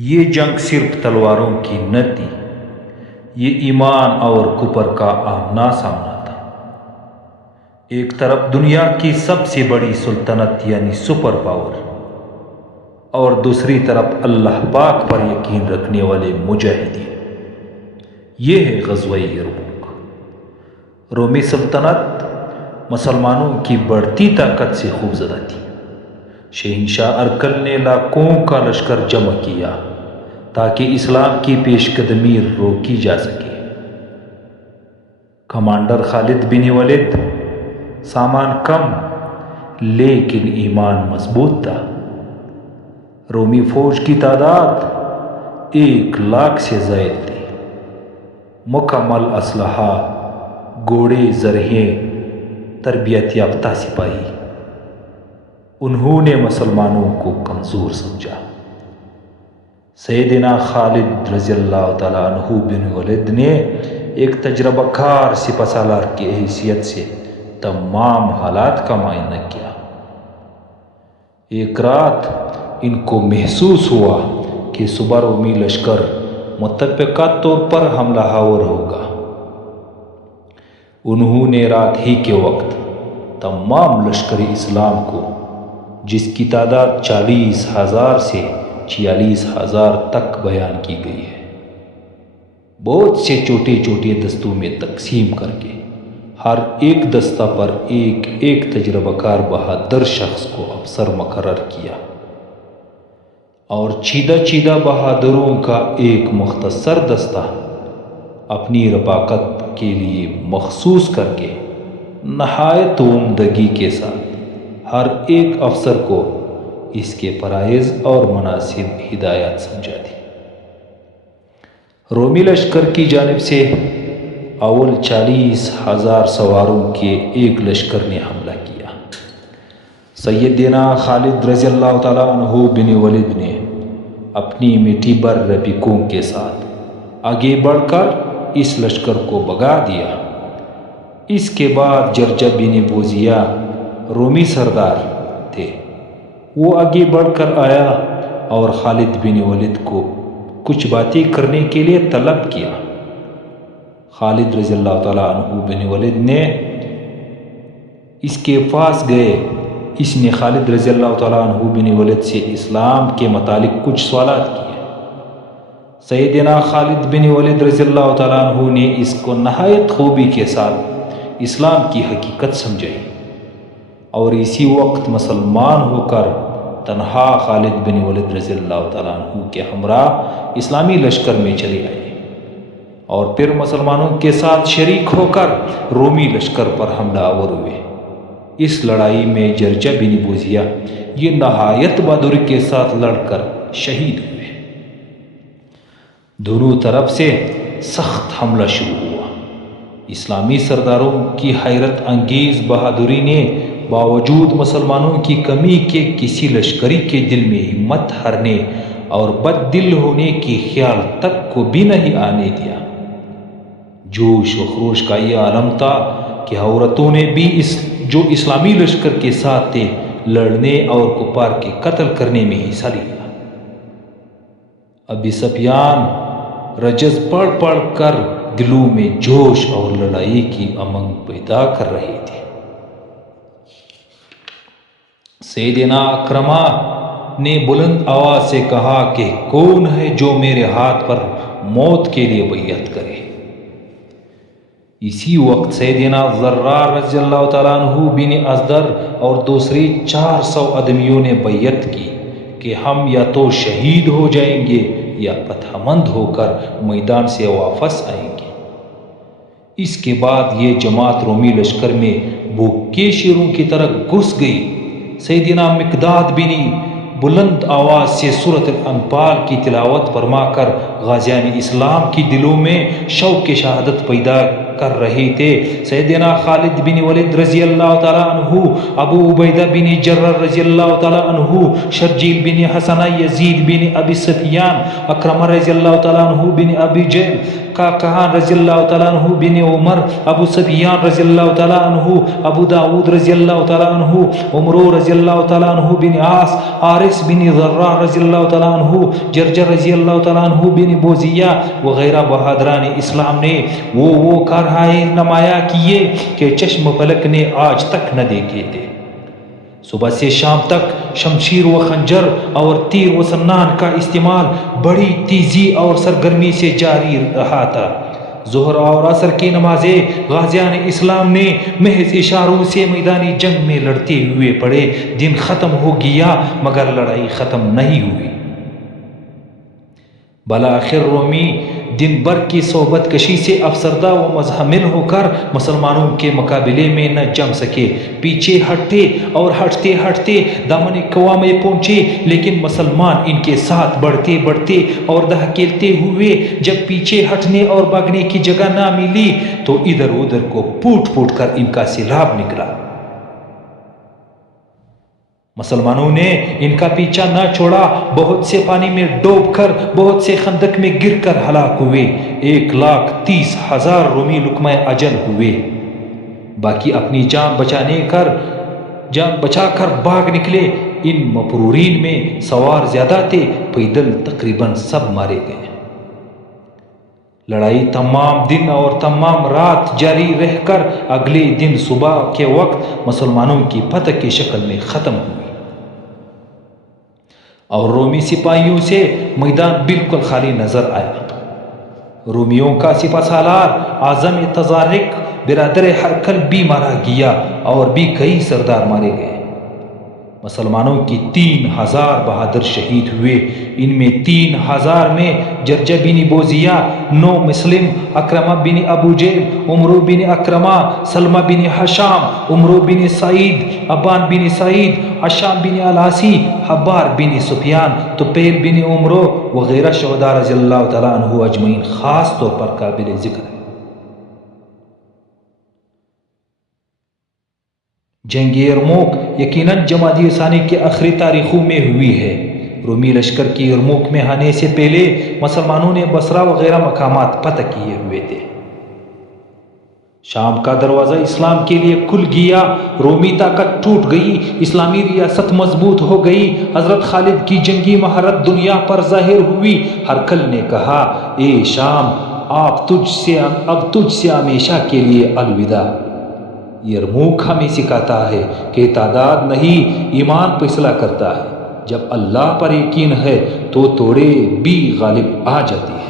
یہ جنگ صرف تلواروں کی نہ تھی، یہ ایمان اور کفر کا آمنا سامنا تھا۔ ایک طرف دنیا کی سب سے بڑی سلطنت یعنی سپر پاور، اور دوسری طرف اللہ پاک پر یقین رکھنے والے مجاہدین۔ یہ ہے غزوہ یرموک۔ رومی سلطنت مسلمانوں کی بڑھتی طاقت سے خوفزدہ تھی۔ شہنشاہ ارکل نے لاکھوں کا لشکر جمع کیا تاکہ اسلام کی پیش قدمی روکی جا سکے۔ کمانڈر خالد بن ولید سامان کم لیکن ایمان مضبوط تھا۔ رومی فوج کی تعداد 1,00,000 سے زائد تھی۔ مکمل اسلحہ، گھوڑے، زرہیں، تربیت یافتہ سپاہی۔ انہوں نے مسلمانوں کو کمزور سمجھا۔ سیدنا خالد رضی اللہ تعالیٰ عنہ بن ولید نے ایک تجربہ کار سپہ سالار کی حیثیت سے تمام حالات کا معائنہ کیا۔ ایک رات ان کو محسوس ہوا کہ صبح رومی لشکر متفقہ طور پر حملہ آور ہوگا۔ انہوں نے رات ہی کے وقت تمام لشکر اسلام کو، جس کی تعداد 40,000 سے 46,000 تک بیان کی گئی ہے، بہت سے چھوٹے چھوٹے دستوں میں تقسیم کر کے ہر ایک دستہ پر ایک ایک تجربہ کار بہادر شخص کو افسر مقرر کیا، اور چیدہ بہادروں کا ایک مختصر دستہ اپنی رفاقت کے لیے مخصوص کر کے نہایت عمدگی کے ساتھ ہر ایک افسر کو اس کے فرائض اور مناسب ہدایات سمجھا دی۔ رومی لشکر کی جانب سے اول 40,000 سواروں کے ایک لشکر نے حملہ کیا۔ سیدنا خالد رضی اللہ تعالیٰ عنہ بن ولید نے اپنی میٹھی بر رفیقوں کے ساتھ آگے بڑھ کر اس لشکر کو بھگا دیا۔ اس کے بعد جرجہ بن بوزیہ رومی سردار تھے، وہ آگے بڑھ کر آیا اور خالد بن ولید کو کچھ باتیں کرنے کے لیے طلب کیا۔ خالد رضی اللہ تعالیٰ عنہ بن ولید نے اس کے پاس گئے۔ اس نے خالد رضی اللہ تعالیٰ عنہ بن ولید سے اسلام کے متعلق کچھ سوالات کیے۔ سیدنا خالد بن ولید رضی اللہ تعالیٰ عنہ نے اس کو نہایت خوبی کے ساتھ اسلام کی حقیقت سمجھائی، اور اسی وقت مسلمان ہو کر تنہا خالد بن ولید رضی اللہ تعالیٰ عنہ کے ہمراہ اسلامی لشکر میں چلے آئے، اور پھر مسلمانوں کے ساتھ شریک ہو کر رومی لشکر پر حملہ آور ہوئے۔ اس لڑائی میں جرجہ بن بوزیہ یہ نہایت بہادری کے ساتھ لڑ کر شہید ہوئے۔ دونوں طرف سے سخت حملہ شروع ہوا۔ اسلامی سرداروں کی حیرت انگیز بہادری نے باوجود مسلمانوں کی کمی کے کسی لشکری کے دل میں ہمت ہارنے اور بد دل ہونے کی خیال تک کو بھی نہیں آنے دیا۔ جوش و خروش کا یہ عالم تھا کہ عورتوں نے بھی جو اسلامی لشکر کے ساتھ تھے لڑنے اور کفار کے قتل کرنے میں حصہ لیا۔ ابی سفیان رجز پڑھ کر دلوں میں جوش اور لڑائی کی امنگ پیدا کر رہے تھے۔ سیدنا اکرمہ نے بلند آواز سے کہا کہ کون ہے جو میرے ہاتھ پر موت کے لیے بیعت کرے؟ اسی وقت سیدنا ضرار رضی اللہ تعالیٰ عنہ بن ازدر اور دوسری 400 آدمیوں نے بیعت کی کہ ہم یا تو شہید ہو جائیں گے یا فتح مند ہو کر میدان سے واپس آئیں گے۔ اس کے بعد یہ جماعت رومی لشکر میں بھوکے شیروں کی طرح گھس گئی۔ سیدنا مقداد بن بلند آواز سے سورۃ الانفال کی تلاوت فرما کر غازیان اسلام کی دلوں میں شوق شہادت پیدا کر رہے تھے۔ سیدنا خالد بن ولید رضی اللہ تعالیٰ عنہ، ابو عبیدہ بن جرر رضی اللہ تعالیٰ عنہ، شرجیل بن حسنہ، یزید بن ابی سفیان، اکرمہ رضی اللہ تعالیٰ عنہ بن ابی جہل، کاکہان رضی اللہ تعالیٰ عنہ بن عمر، ابو سفیان رضی اللہ تعالیٰ عنہ، ابو داود رضی اللہ تعالیٰ عنہ، عمرو رضی اللہ تعالیٰ عنہ بن عاص، عارث بن ذرہ رضی اللہ تعالیٰ عنہ، جرجر رضی اللہ تعالیٰ عنہ بن بوزیہ وغیرہ بہادران اسلام نے وہ کارہائے نمایاں کیے کہ چشم پلک نے آج تک نہ دیکھے تھے۔ صبح سے شام تک شمشیر و خنجر اور تیر و سنان کا استعمال بڑی تیزی اور سرگرمی سے جاری رہا تھا۔ ظہر اور عصر کی نمازیں غازیان اسلام نے محض اشاروں سے میدانی جنگ میں لڑتے ہوئے پڑھے۔ دن ختم ہو گیا مگر لڑائی ختم نہیں ہوئی۔ بالآخر رومی دن بھر کی صحبت کشی سے افسردہ و مزہمل ہو کر مسلمانوں کے مقابلے میں نہ جم سکے۔ پیچھے ہٹتے اور ہٹتے ہٹتے دامن قوا میں پہنچے، لیکن مسلمان ان کے ساتھ بڑھتے بڑھتے اور دھکیلتے ہوئے جب پیچھے ہٹنے اور بھاگنے کی جگہ نہ ملی تو ادھر ادھر کو پھوٹ پھوٹ کر ان کا سیلاب نکلا۔ مسلمانوں نے ان کا پیچھا نہ چھوڑا، بہت سے پانی میں ڈوب کر، بہت سے خندق میں گر کر ہلاک ہوئے۔ 1,30,000 رومی لقمہ اجل ہوئے۔ باقی اپنی جان بچا کر بھاگ نکلے۔ ان مپرورین میں سوار زیادہ تھے، پیدل تقریباً سب مارے گئے۔ لڑائی تمام دن اور تمام رات جاری رہ کر اگلے دن صبح کے وقت مسلمانوں کی فتح کی شکل میں ختم ہوئی اور رومی سپاہیوں سے میدان بالکل خالی نظر آیا۔ رومیوں کا سپہ سالار اعظم تزارق برادر ہرقل بھی مارا گیا اور بھی کئی سردار مارے گئے۔ مسلمانوں کی 3,000 بہادر شہید ہوئے۔ ان میں 3,000 میں جرجہ بن بوزیہ، 9 مسلم، اکرمہ بن ابو جہل، عمرو بن اکرمہ، سلمہ بن حشام، عمرو بن سعید، ابان بن سعید، عشام بن الاسی، حبار بن سفیان، طفیل بن عمرو وغیرہ شہداء رضی اللہ تعالیٰ عنہ اجمعین خاص طور پر قابل ذکر ہے۔ جنگ یرموک یقیناً جمادی ثانی کے آخری تاریخوں میں ہوئی ہے۔ رومی لشکر کی یرموک میں آنے سے پہلے مسلمانوں نے بصرہ وغیرہ مقامات فتح کیے ہوئے تھے۔ شام کا دروازہ اسلام کے لیے کھل گیا، رومی طاقت ٹوٹ گئی، اسلامی ریاست مضبوط ہو گئی۔ حضرت خالد کی جنگی مہارت دنیا پر ظاہر ہوئی۔ ہرقل نے کہا، اے شام، اب تجھ سے ہمیشہ کے لیے الوداع۔ یرموک ہمیں سکھاتا ہے کہ تعداد نہیں، ایمان فیصلہ کرتا ہے۔ جب اللہ پر یقین ہے تو توڑے بھی غالب آ جاتی ہے۔